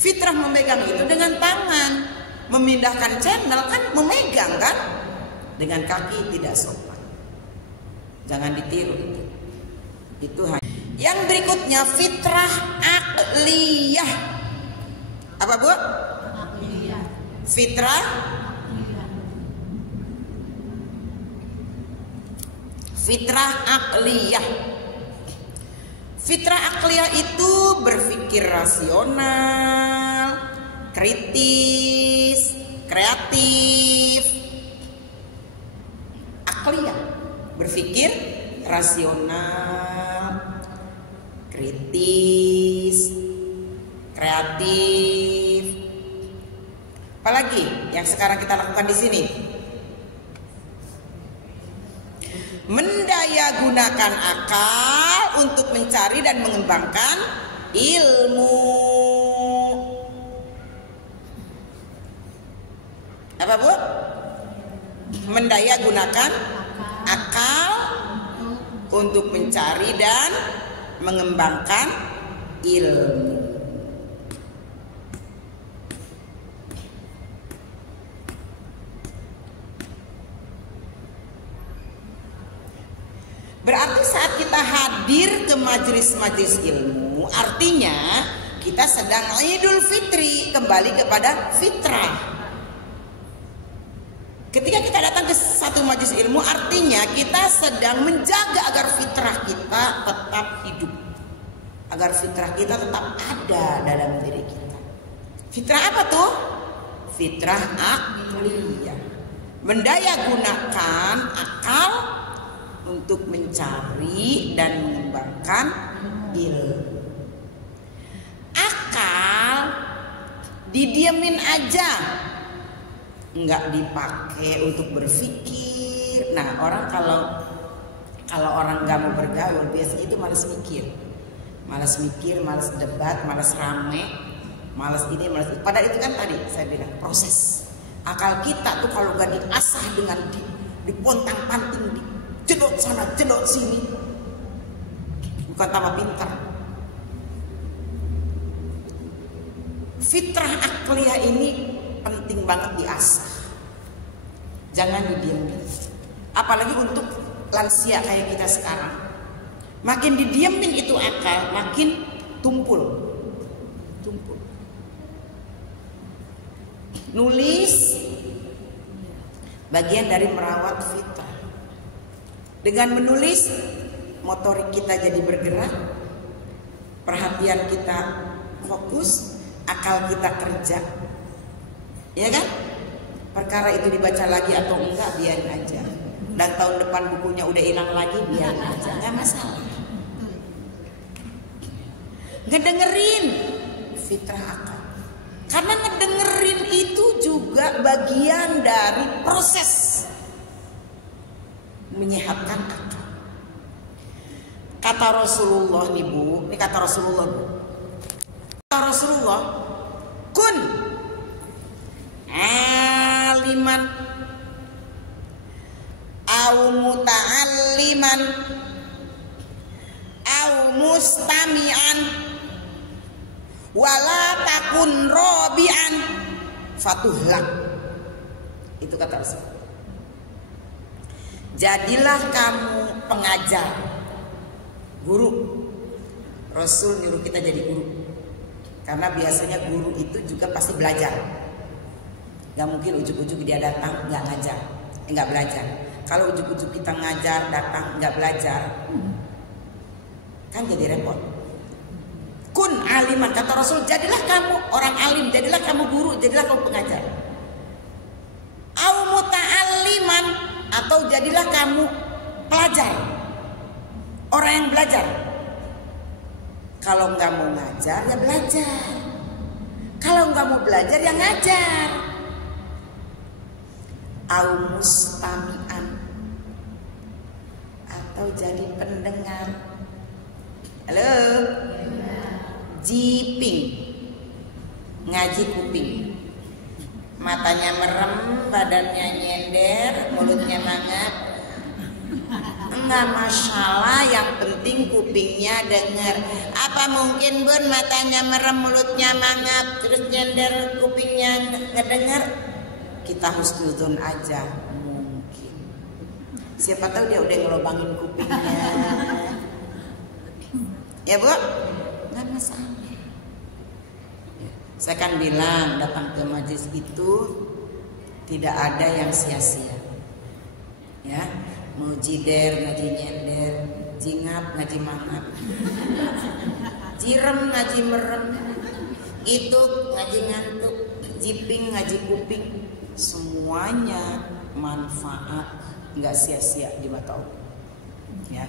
Fitrah memegang itu dengan tangan. Memindahkan channel kan memegang kan. Dengan kaki tidak sopan. Jangan ditiru itu. Itu hanya. Yang berikutnya fitrah akliyah. Apa Bu? Akliyah. Fitrah fitrah akliyah. Fitrah akliyah itu berpikir rasional, kritis, kreatif. Akliyah, berpikir rasional, kritis, kreatif. Apalagi yang sekarang kita lakukan di sini? Mendaya gunakan akal untuk mencari dan mengembangkan ilmu. Apa Bu? Mendaya gunakan akal untuk mencari dan mengembangkan ilmu. majelis-majelis ilmu, artinya kita sedang Idul Fitri, kembali kepada fitrah. Ketika kita datang ke satu majelis ilmu, artinya kita sedang menjaga agar fitrah kita tetap hidup, agar fitrah kita tetap ada dalam diri kita. Fitrah apa tuh? Fitrah akliyah, mendaya gunakan akal untuk mencari dan mengembangkan ilmu. Akal didiemin aja, nggak dipakai untuk berpikir. Nah, orang kalau orang nggak mau bergaul, biasanya itu malas mikir, malas debat, malas rame, malas ini, malas itu. Padahal itu kan tadi saya bilang proses. Akal kita tuh kalau nggak diasah dengan dipontang-panting, jedot sana, jedot sini, bukan tambah pintar. Fitrah akliyah ini penting banget diasah, jangan didiemin. Apalagi untuk lansia kayak kita sekarang, makin didiemin itu akal, makin tumpul. Nulis bagian dari merawat fitrah. Dengan menulis, motorik kita jadi bergerak, perhatian kita fokus, akal kita kerja, ya kan? Perkara itu dibaca lagi atau enggak, biarin aja. Dan tahun depan bukunya udah hilang lagi, biarin aja, nggak masalah. Ngedengerin fitrah akal, karena ngedengerin itu juga bagian dari proses menyehatkan akal. Kata Rasulullah nih Bu, ini kata Rasulullah Bu. Kata Rasulullah, kun aliman au muta'alliman au mustami'an wala takun robian fatuhlak. Itu kata Rasul. Jadilah kamu pengajar, guru. Rasul nyuruh kita jadi guru, karena biasanya guru itu juga pasti belajar. Gak mungkin ujuk-ujuk dia datang gak ngajar, gak belajar. Kalau ujuk-ujuk kita ngajar datang gak belajar, kan jadi repot. Kun aliman, kata Rasul, jadilah kamu orang alim, jadilah kamu guru, jadilah kamu pengajar. Au muta'alliman, atau jadilah kamu pelajar, orang yang belajar. Kalau nggak mau ngajar ya belajar, kalau nggak mau belajar ya ngajar. Au mustami'an, atau jadi pendengar. Halo, jiping, ngaji kuping, matanya merem, badannya nyender, mulutnya mangap. Enggak masalah, yang penting kupingnya dengar. Apa mungkin Bun matanya merem, mulutnya mangap, terus nyender, kupingnya ngedengar? Kita husnuzon aja, mungkin. Siapa tahu dia udah ngelobangin kupingnya. Ya Bu, nggak masalah. Saya kan bilang datang ke majelis itu tidak ada yang sia-sia. Ya, mau jider, ngaji nyender, jingap, ngaji mangap, jirem, ngaji merem, itu ngaji ngantuk, jiping, ngaji kuping, semuanya manfaat, nggak sia-sia di mata Allah. Ya.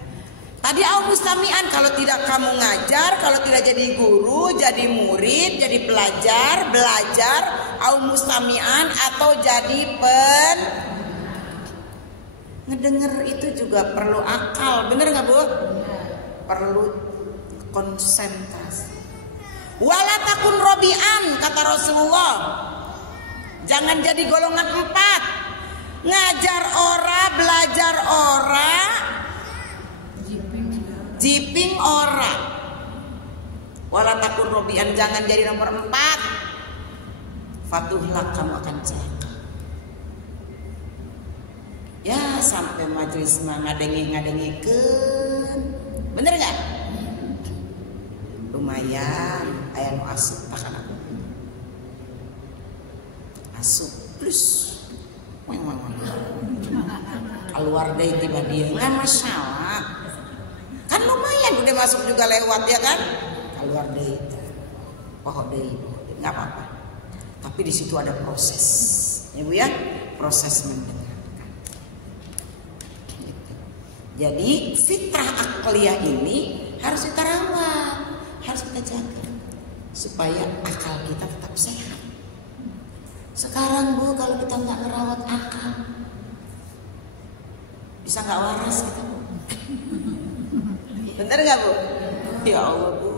Tadi au mustami'an, kalau tidak kamu ngajar, kalau tidak jadi guru, jadi murid, jadi pelajar, belajar, au mustami'an, atau jadi ngedenger itu juga perlu akal, bener nggak Bu? Perlu konsentrasi. Wala takun robian, kata Rasulullah, jangan jadi golongan 4, ngajar ora, belajar ora, jiping ora. Wala takun robian, jangan jadi nomor 4. Fatuhlak, kamu akan celaka. Ya sampai majelis ngadengin, bener nggak? lumayan aya nu asup takana asup plus keluar dari tiba dia nggak masalah kan lumayan udah masuk juga lewat ya kan keluar dari pohon dari nggak apa-apa tapi di situ ada proses ya Bu ya proses mendengarkan gitu. Jadi fitrah akliyah ini harus kita rawat harus kita jaga supaya akal kita tetap sehat. Sekarang Bu kalau kita nggak merawat akal bisa nggak waras kita Bu. Bener nggak Bu? Ya Allah Bu.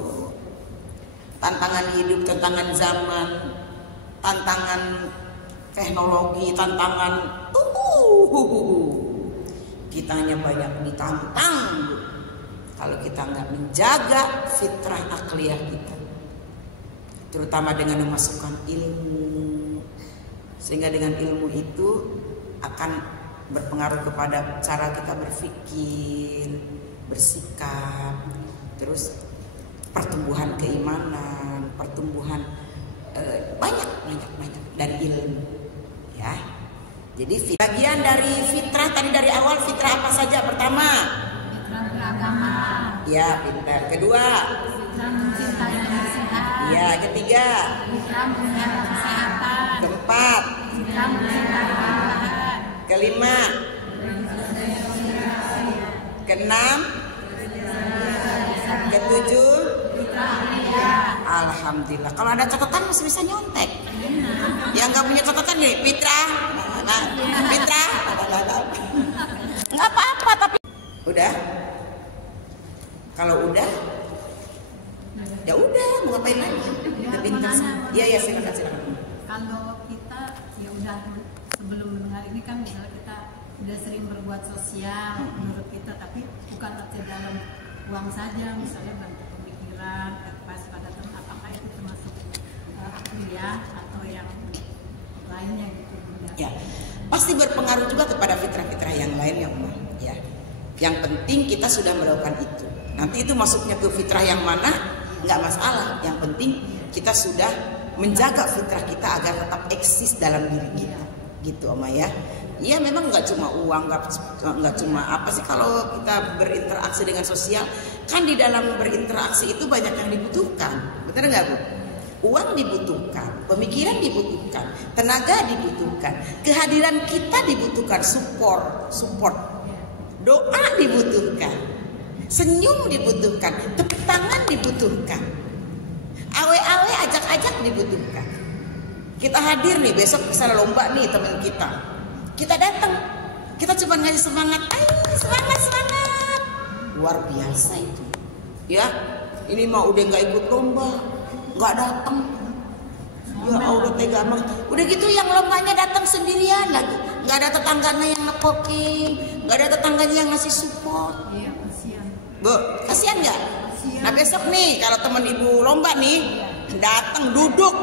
Tantangan hidup, tantangan zaman, tantangan teknologi, tantangan kitanya banyak ditantang Bu. Kalau kita nggak menjaga fitrah akliyah kita, terutama dengan memasukkan ilmu, sehingga dengan ilmu itu akan berpengaruh kepada cara kita berpikir, bersikap, terus pertumbuhan keimanan, pertumbuhan banyak dari ilmu, ya. Jadi bagian dari fitrah tadi dari awal fitrah apa saja? Pertama, fitrah beragama. Ya, pintar. Kedua, Fitrah mencintai nasihat. ya. Ketiga, Fitrah menjaga kesehatan. keempat, Fitrah mencintai tambahan. kelima, keenam, ketujuh. Alhamdulillah. Kalau ada catatan masih bisa nyontek. Yang nggak punya catatan nih, fitrah, fitrah, nggak apa-apa. Tapi udah. Kalau udah, ya udah, mau ngapain lagi? Udah pintar. Iya, silakan. Kalau kita ya udah sebelum mendengar ini kan misalnya kita udah sering berbuat sosial menurut kita, tapi bukan arti dalam uang saja, misalnya bantu pemikiran, advice pada teman, apakah itu termasuk akliyah atau yang lainnya gitu? Ya, pasti berpengaruh juga kepada fitrah-fitrah yang lain ya Allah. Ya, yang penting kita sudah melakukan itu. Nanti itu masuknya ke fitrah yang mana nggak masalah. Yang penting kita sudah menjaga fitrah kita agar tetap eksis dalam diri kita, gitu Oma ya. Iya memang nggak cuma uang, nggak cuma apa sih kalau kita berinteraksi dengan sosial, kan di dalam berinteraksi itu banyak yang dibutuhkan, betul nggak Bu? Uang dibutuhkan, pemikiran dibutuhkan, tenaga dibutuhkan, kehadiran kita dibutuhkan, support, doa dibutuhkan, senyum dibutuhkan, tepuk tangan dibutuhkan, awe-awe ajak-ajak dibutuhkan. Kita hadir nih besok misalnya lomba nih teman kita datang, kita cuma ngasih semangat, ayo semangat, luar biasa itu. Ya, ini mah udah nggak ikut lomba, nggak datang. Ya Allah tega banget. Udah gitu yang lombanya datang sendirian lagi, nggak ada tetangganya yang nepokin, nggak ada tetangganya yang ngasih support. Iya, kasihan. Bu, kasihan nggak? Nah besok nih kalau teman ibu lomba nih datang duduk,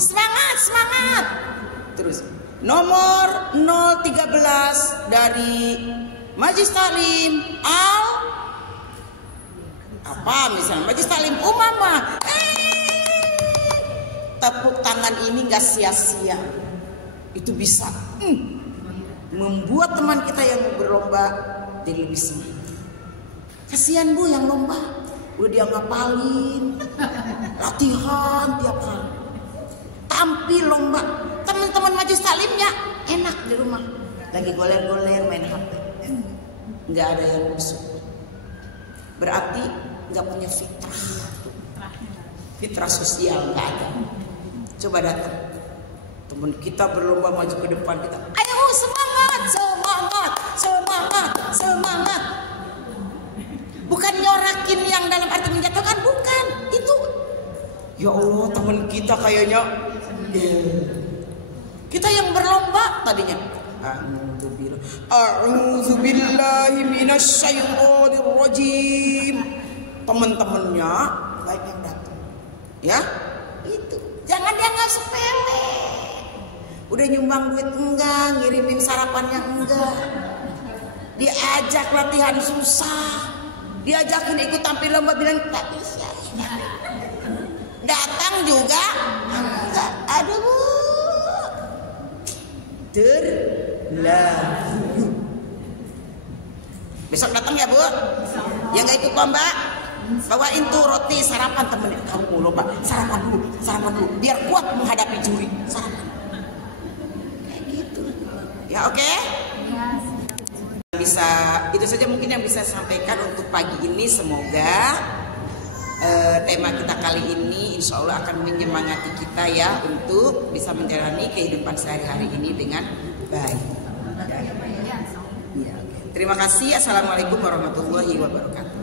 semangat, terus. Nomor 013 dari Majlis Taklim Al apa misalnya Majlis Taklim Umamah. Tepuk tangan ini gak sia-sia. Itu bisa membuat teman kita yang berlomba jadi lebih semangat. Kasihan Bu yang lomba udah dia ngapalin latihan tiap hari, tampil lomba. Teman-teman Majlis Taklimnya enak di rumah, lagi goler-goler main HP, nggak ada yang bersyukur. Berarti nggak punya fitrah sosial, nggak ada. Coba datang teman kita berlomba maju ke depan, kita ayo semangat. Bukan nyorakin yang dalam arti menjatuhkan, bukan itu. Ya Allah teman kita kayaknya kita yang berlomba tadinya a'udzubillahi minasyaitonirrajim. Teman-temannya baik yang datang. Ya, itu. Jangan dianggap sepele. Udah nyumbang duit enggak, ngirimin sarapannya enggak. Diajak latihan susah. Diajakin ikut tampil lomba bilang tak bisa. datang juga enggak. Aduh, terlalu. Besok datang ya Bu. Yang nggak ikut lomba bawain tuh roti sarapan temenin. Kamu lomba sarapan dulu biar kuat menghadapi juri. Sarapan kayak gitu ya. Oke. Bisa itu saja mungkin yang bisa saya sampaikan untuk pagi ini. Semoga tema kita kali ini insya Allah akan menyemangati kita ya untuk bisa menjalani kehidupan sehari-hari ini dengan baik. Ya. Terima kasih. Assalamualaikum warahmatullahi wabarakatuh.